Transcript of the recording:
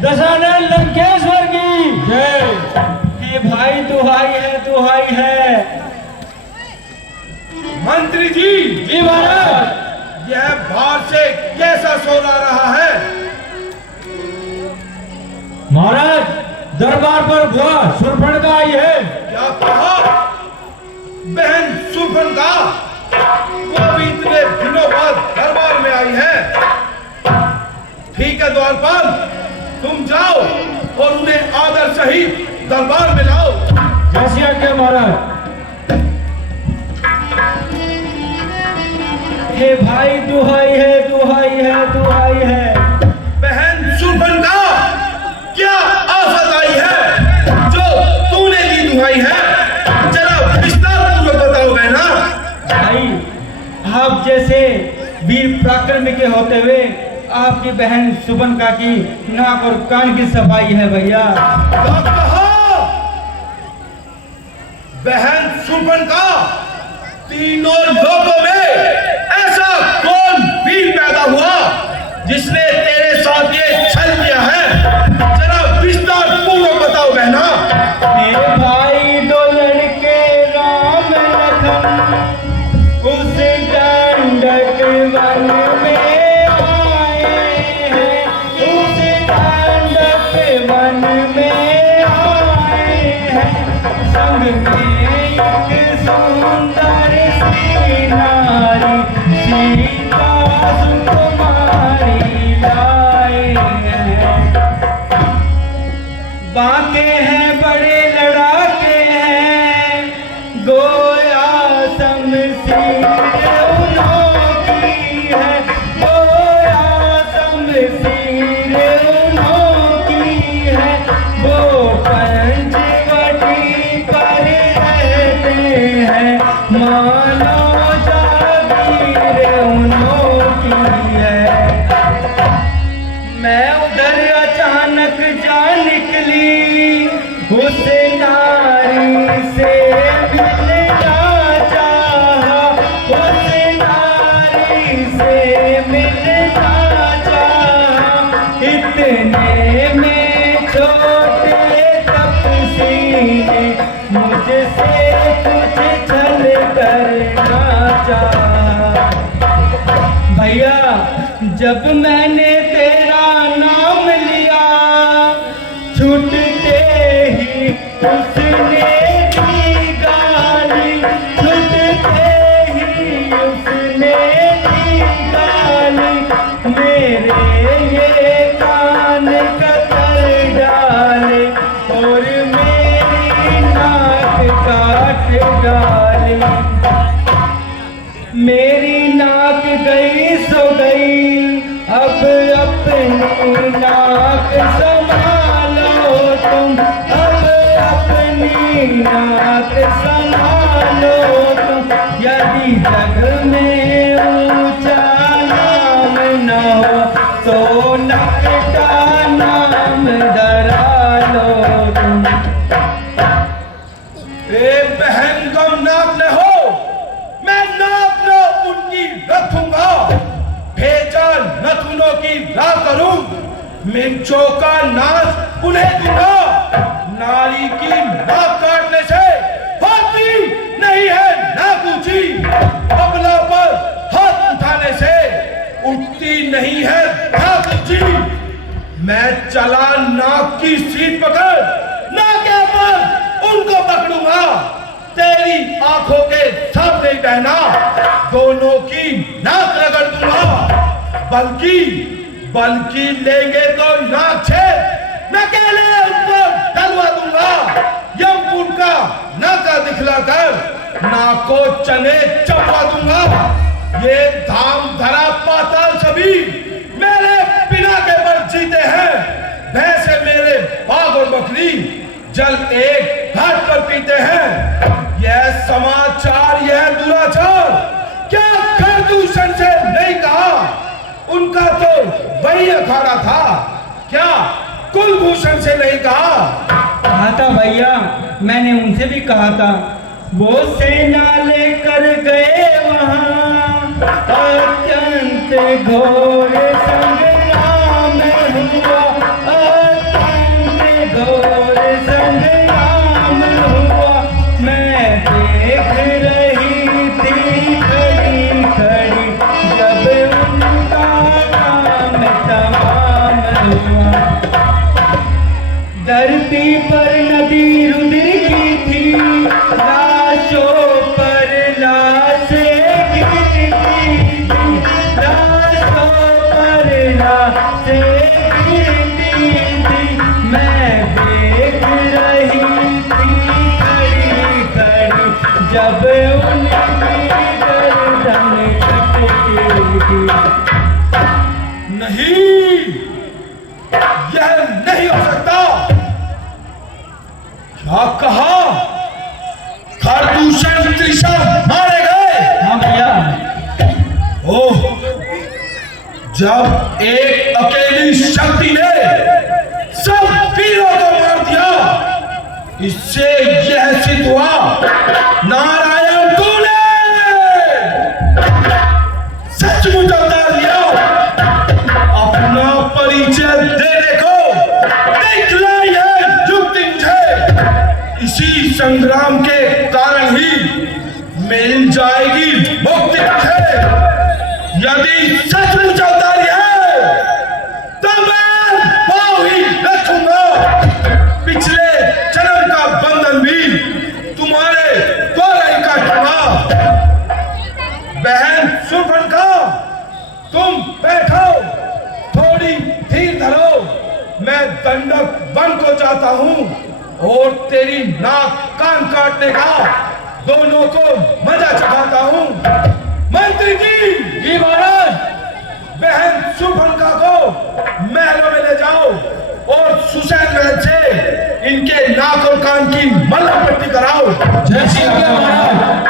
दशानन लंकेश्वर की जय। हे भाई दुहाई है। मंत्री जी। जी महाराज। यह बाहर से कैसा शोर आ रहा है? महाराज दरबार पर बुआ शूर्पणखा आई है। क्या कहा? बहन शूर्पणखा वो भी इतने दिनों बाद दरबार में आई है। ठीक है द्वारपाल, तुम जाओ और उन्हें आदर सहित दरबार में लाओ। जैसी आज्ञा महाराज। हे भाई दुहाई है। बहन शूर्पणखा, क्या आफत आई है जो तूने दी दुहाई है? जरा विस्तार पूर्वक बताओ बहना। भाई आप जैसे वीर पराक्रमी के होते हुए आपकी बहन शूर्पणखा की नाक और कान की सफाई है भैया। क्या कहा? बहन शूर्पणखा, तीनों लोगों में ऐसा कौन वीर पैदा हुआ जिसने तेरे साथ ये छल किया है? जरा विस्तार पूर्वक बताओ बहना। हे भाई दो लड़के राम लखन उस गंडक वन में आए हैं। उस गंडक वन में आए हैं। संग में एक सुंदर सी नारी सीता सुकुमारी लाए हैं। बांके हैं बड़े लड़ाके हैं। गोया शमशीर उन्होंने है। गोया शमशीर उन्होंने है। वो पंचवटी पर रहते हैं। मानो जागीर उन्होंने है। मैं उधर अचानक जा निकली उस नारी से मिलना चाहा। उस नारी से मिलना चाहा। इतने में छोटे तपसी ने मुझसे कुछ छल करना चाहा। भैया जब मैंने तेरा नाम लिया छूटते ही उसने दी गाली। छूटते ही उसने दी गाली। मेरे ये कान कतर डाले और मेरी नाक काट डाली। मेरी नाक गई सो गई, अब अपनी नाक संभालो तुम। अब अपनी नाक संभालो तुम। यदि जग में ऊंचा नाम न हो तो नक का नाम डरा लो तुम। बहन गम नाक न हो, मैं नाक न उनकी रखूंगा। भेजा नथुनों की राह करूं, मिंचों का नाच उन्हें दूंगा। नारी की नाक काटने से होती नहीं है नाक ऊंची। बबला पर हाथ उठाने से उठती नहीं है नाक ऊंची। मैं चला नाक की सीट पकड़, नाके पर उनको पकड़ूंगा। तेरी आंखों के सामने बहना दोनों की नाक रगड़ दूंगा। बल्कि लेंगे तो नाक छेद मैं अकेले उनको डलवा दूंगा। यमपुर का नाका दिखलाकर नाक को चने चपवा दूंगा। ये धाम धरा पाताल सभी मेरे बिना के पर जीते हैं। भैंसे मेरे बाघ और बकरी जल एक घाट पर पीते हैं। यह समाचार, यह दुराचार क्या खरदूषण से नहीं कहा? उनका तो वही अखाड़ा था, क्या कुलभूषण से नहीं कहा? कहा था भैया, मैंने उनसे भी कहा था। वो सेना लेकर गए वहाँ, अत्यंत घोर संग्राम हुआ। नहीं, यह नहीं हो सकता। क्या कहा? खरदूषण त्रिशा मारे गए? हाँ भैया। ओह, जब एक अकेली शक्ति ने सब वीरों को मार दिया, इससे यह सिद्ध हुआ नारायण तूने सचमुच अवतार लिया। अपना परिचय देने को निकला यह युक्ति मुझे। इसी संग्राम के कारण ही मिल जाएगी मुक्ति मुझे। यदि सचमुच अवतारी है तो मैं पाँव ही रखूंगा। पिछले जन्म का बंधन भी तुम्हारे द्वारा ही काटूंगा। बहन शूर्पणखा, तुम बैठो, थोड़ी धीर धरो। मैं दंडक वन को जाता हूँ और तेरी नाक कान काटने का दोनों को मजा चखाता हूँ। मंत्री जी महाराज, बहन शूर्पणखा को महलों में ले जाओ और सुसैन महल से इनके नाक और कान की मलहम पट्टी कराओ। जय श्री राम महाराज।